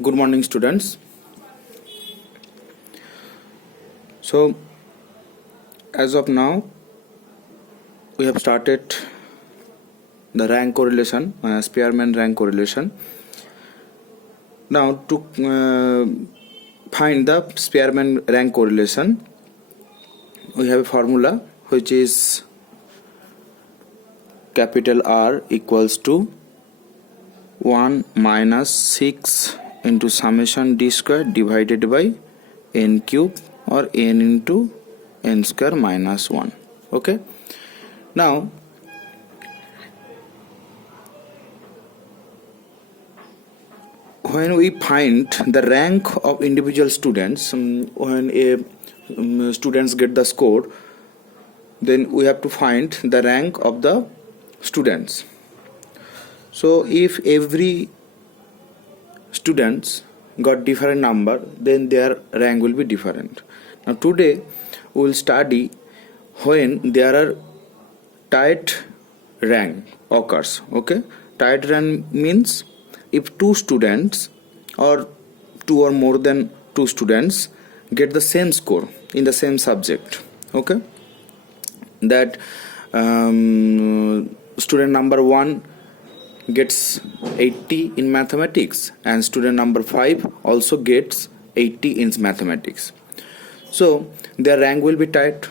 Good morning, students. So, as of now, we have started the rank correlation, Spearman rank correlation. Now, to find the Spearman rank correlation, we have a formula which is capital R equals to 1 minus 6 into summation d square divided by n cube or n into n square minus 1. Okay. Now, when we find the rank of individual students, when students get the score, then we have to find the rank of the students. So if every students got different number, then their rank will be different. Now today we will study when there are tight rank occurs. Okay, tight rank means if two students or two or more than two students get the same score in the same subject. Okay, that student number 1 gets 80 in mathematics and student number 5 also gets 80 in mathematics. So their rank will be tight.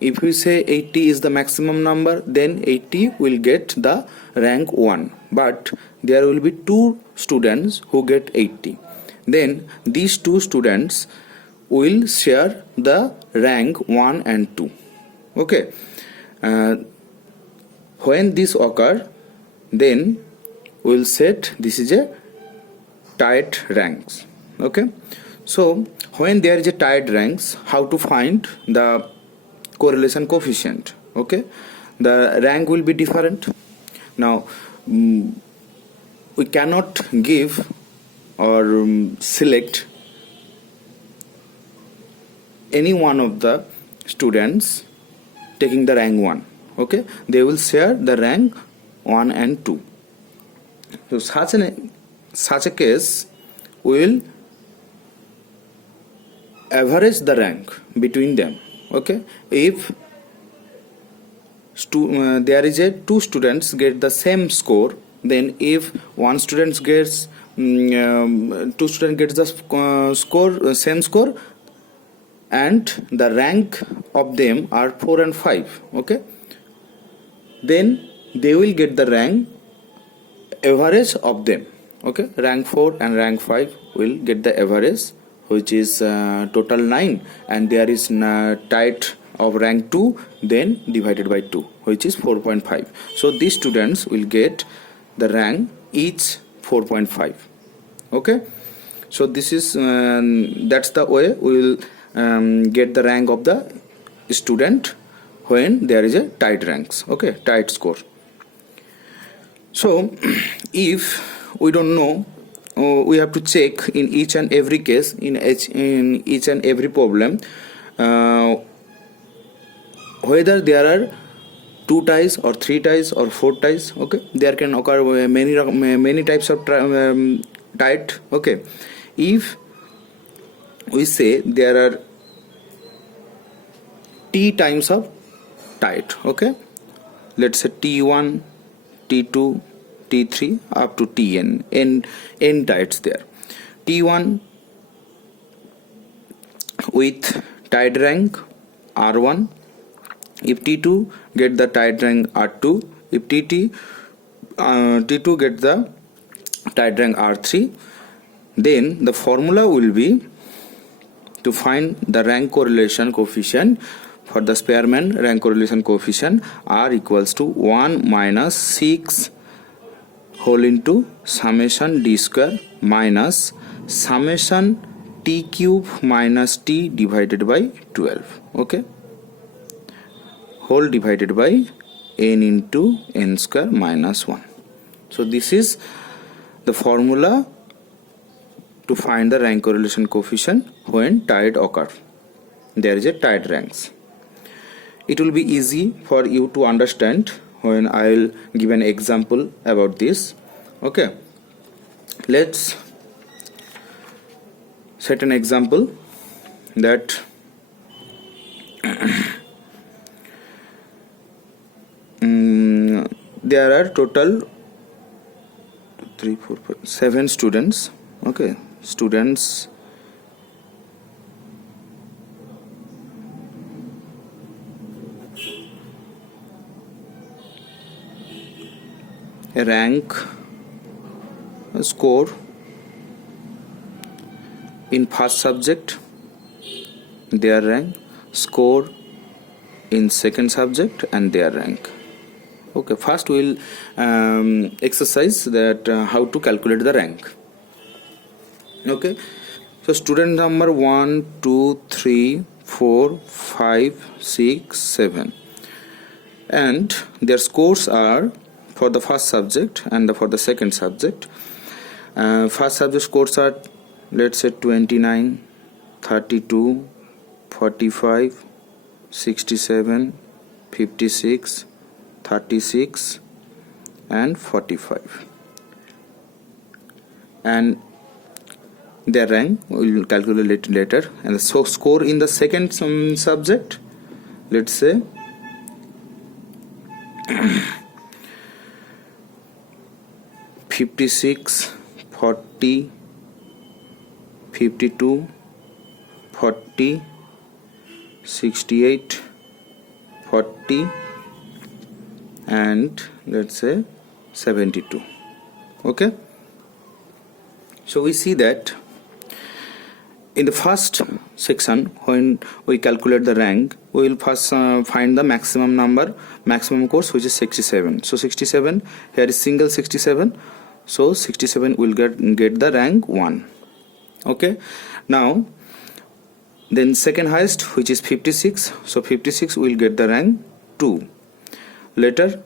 If we say 80 is the maximum number, then 80 will get the rank 1. But there will be two students who get 80. Then these two students will share the rank 1 and 2. Okay. When this occurs, then we will set this is a tight ranks. Okay, so when there is a tight ranks, how to find the correlation coefficient? Okay, the rank will be different. Now we cannot give or select any one of the students taking the rank 1. Okay, they will share the rank 1 and 2. So such a case will average the rank between them. Okay, if there is a two students get the same score, then if one student gets two student gets the same score and the rank of them are 4 and 5. Okay, then they will get the rank average of them. Okay, rank 4 and rank 5 will get the average, which is total 9, and there is tight of rank 2, then divided by 2, which is 4.5. so these students will get the rank each 4.5. okay, so this is that's the way we will get the rank of the student when there is a tight ranks. Okay, tight score. So if we don't know, we have to check in each and every case, in each and every problem, whether there are 2 ties or 3 ties or 4 ties. Okay, there can occur many types of tight. Okay, if we say there are t times of tight, okay, let's say t1, t2, t3 up to tn, n tights there. T1 with tight rank R1, if T2 get the tight rank R2, if T2 get the tight rank R3, then the formula will be to find the rank correlation coefficient for the Spearman rank correlation coefficient R equals to 1 minus 6 whole into summation d square minus summation t cube minus t divided by 12. Okay, whole divided by n into n square minus 1. So this is the formula to find the rank correlation coefficient when tight occur. There is a tight ranks. It will be easy for you to understand when I will give an example about this. Okay, let's set an example that there are total 3, 4, 5, 7 students. Okay, students rank score in first subject, their rank, score in second subject and their rank. Okay, first we'll exercise that how to calculate the rank. Okay, so student number 1, 2, 3, 4, 5, 6, 7 and their scores are for the first subject and for the second subject. First subject scores are, let's say, 29, 32, 45, 67, 56, 36 and 45, and their rank we will calculate later. And so score in the second subject, let's say 56, 40, 52, 40, 68, 40 and let's say 72. Okay, so we see that in the first section when we calculate the rank, we will first find the maximum course, which is 67. So 67, here is single 67, so 67 will get the rank 1. Okay, now then second highest, which is 56, so 56 will get the rank 2. Later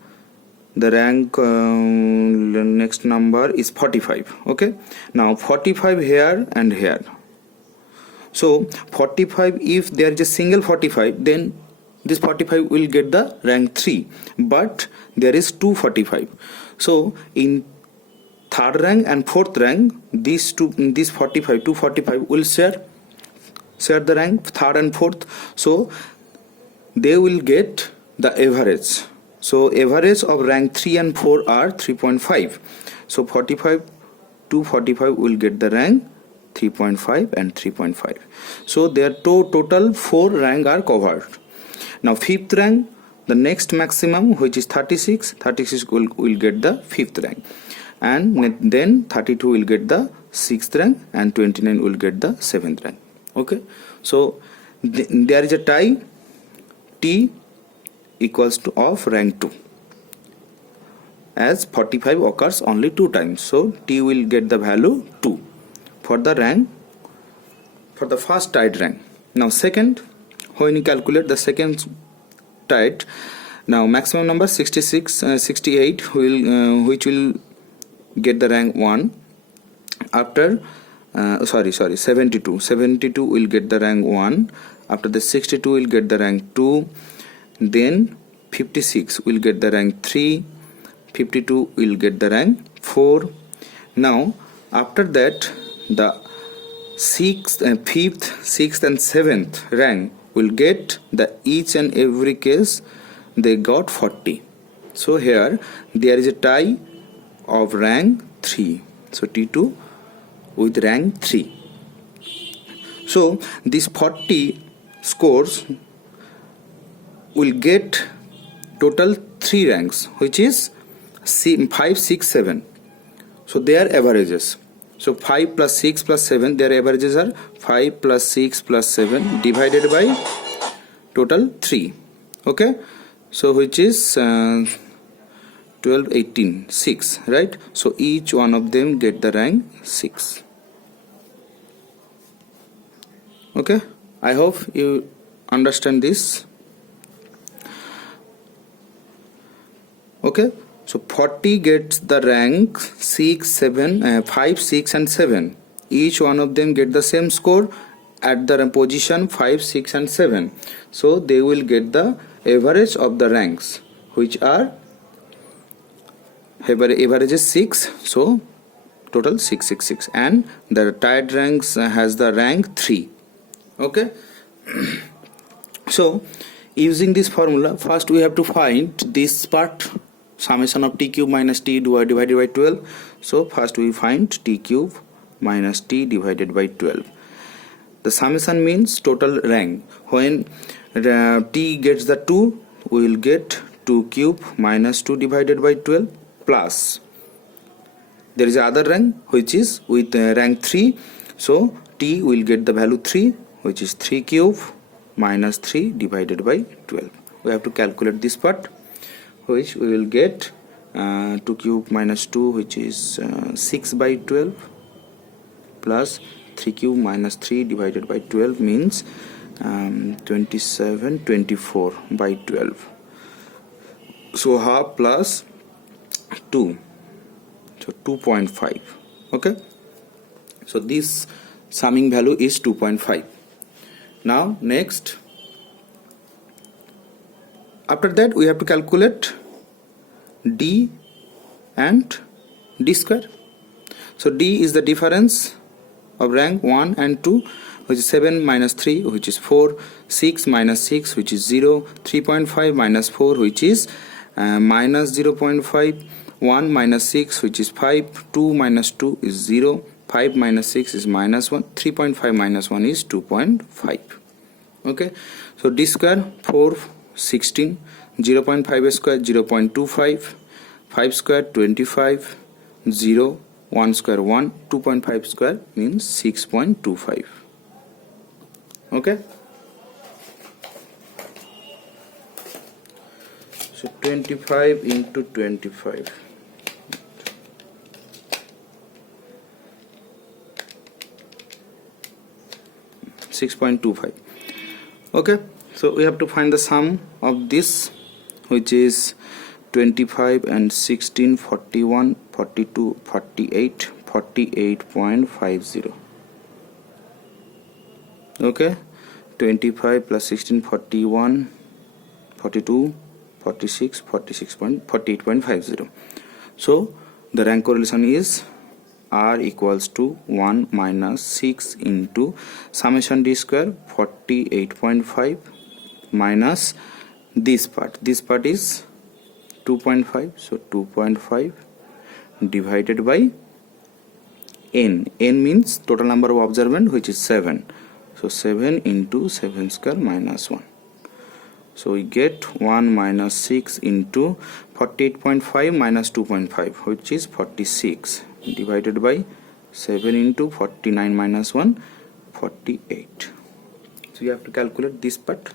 the rank next number is 45. Okay, now 45 here and here. So 45, if there is a single 45, then this 45 will get the rank 3, but there is 245. So in third rank and fourth rank, these 245 will share the rank third and fourth, so they will get the average. So average of rank 3 and 4 are 3.5. So 45 to 45 will get the rank 3.5 and 3.5. So their total 4 rank are covered. Now fifth rank, the next maximum, which is 36 will get the fifth rank, and then 32 will get the sixth rank and 29 will get the seventh rank. Okay, so there is a tie, T equals to of rank 2, as 45 occurs only 2 times, so T will get the value 2 for the rank, for the first tied rank. Now second, when you calculate the second tied, now maximum number 68 will which will get the rank 1. After 72 will get the rank 1. After the 62 will get the rank 2. Then 56 will get the rank 3. 52 will get the rank 4. Now after that, the 6th, 5th, 6th and 7th rank will get the each and every case they got 40. So here there is a tie of rank 3, so T2 with rank 3. So these 40 scores will get total 3 ranks, which is 5, 6, 7. So their averages, so 5 plus 6 plus 7, their averages are 5 plus 6 plus 7 divided by total 3. Okay, so which is 12, 18, 6, right? So each one of them get the rank 6. Okay, I hope you understand this. Okay, so 40 gets the rank 6, 7, 5, 6 and 7. Each one of them get the same score at the position 5, 6 and 7. So they will get the average of the ranks, which are average is 6. So total 666, and the tied ranks has the rank 3. Okay. So using this formula, first we have to find this part, summation of t cube minus t divided by 12. So first we find t cube minus t divided by 12. The summation means total rank. When t gets the 2, we will get 2 cube minus 2 divided by 12 plus there is other rank which is with rank 3, so t will get the value 3, which is 3 cube minus 3 divided by 12. We have to calculate this part, which we will get 2 cube minus 2, which is 6 by 12 plus 3 cube minus 3 divided by 12 means 24 by 12. So half plus 2, so 2.5. Okay, so this summing value is 2.5. Now next, after that we have to calculate d and d square. So d is the difference of rank 1 and 2, which is 7 minus 3, which is 4, 6 minus 6, which is 0, 3.5 minus 4, which is minus 0.5, 1 minus 6, which is 5, 2 minus 2 is 0, 5 minus 6 is minus 1, 3.5 minus 1 is 2.5. Okay, so d square 4, 16, 0.5 square 0.25, 5 square 25, 0, 1 square 1, 2.5 square means 6.25. Okay, so 25 into 25, 6.25. Okay, so we have to find the sum of this, which is 25 and 16, 41, 42, 48, 48.50. Okay, 25 plus 16, 41, 42, 46, 48.50. So the rank correlation is R equals to 1 minus 6 into summation d square 48.5 minus this part is 2.5, so 2.5 divided by n. N means total number of observant, which is 7, so 7 into 7 square minus 1. So we get 1 minus 6 into 48.5 minus 2.5, which is 46, divided by 7 into 49 minus 1, 48. So you have to calculate this part,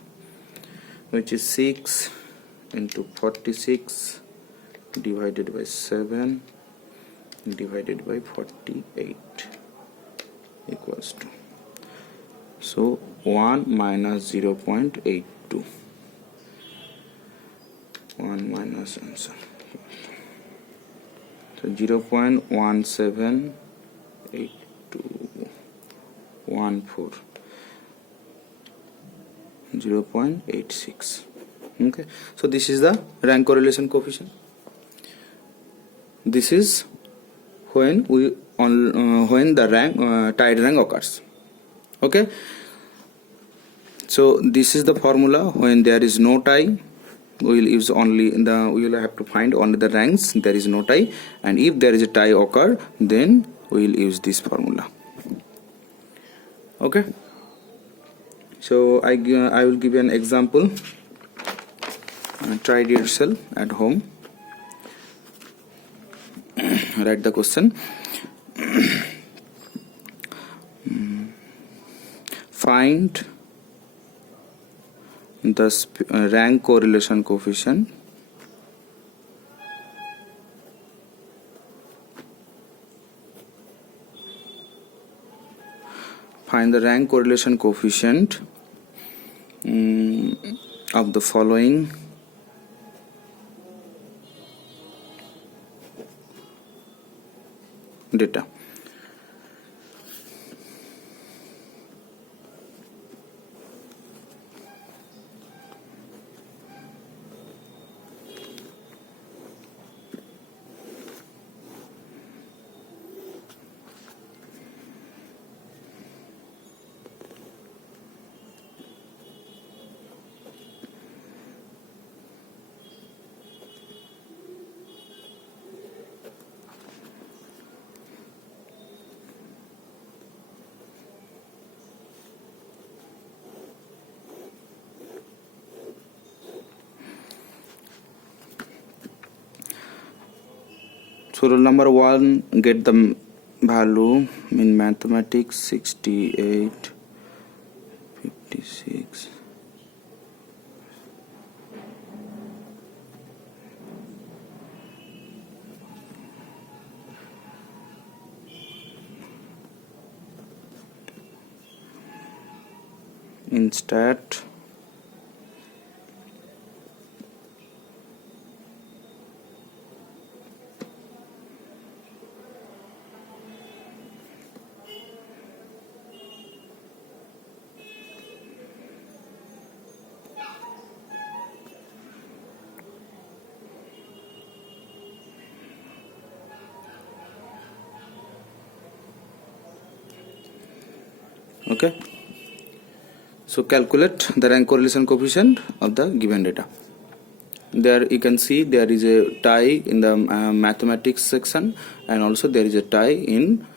which is 6 into 46 divided by 7 divided by 48 equals to, so 1 minus 0.82, 1 minus answer, so 0.178214, 0.86. Okay, so this is the rank correlation coefficient. This is when the rank tied rank occurs. Okay, so this is the formula. When there is no tie, we will use only we will have to find only the ranks. There is no tie, and if there is a tie occur, then we will use this formula. Okay, so I will give you an example. Try it yourself at home. Write the question. Find the rank correlation coefficient find the rank correlation coefficient of the following data. So rule number 1, get the value in mathematics 68, 56. In stat okay. So calculate the rank correlation coefficient of the given data. There you can see there is a tie in the mathematics section, and also there is a tie in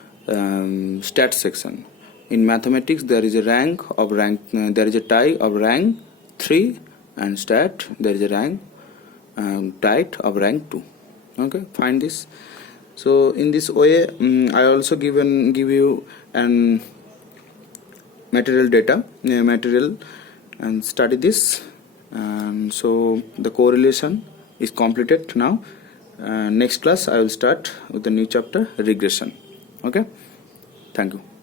stat section. In mathematics there is a there is a tie of rank 3, and stat there is a rank tie of rank 2. Okay, find this. So in this way I also give you an material data material and study this, and so the correlation is completed now. Next class I will start with the new chapter, regression. Okay, thank you.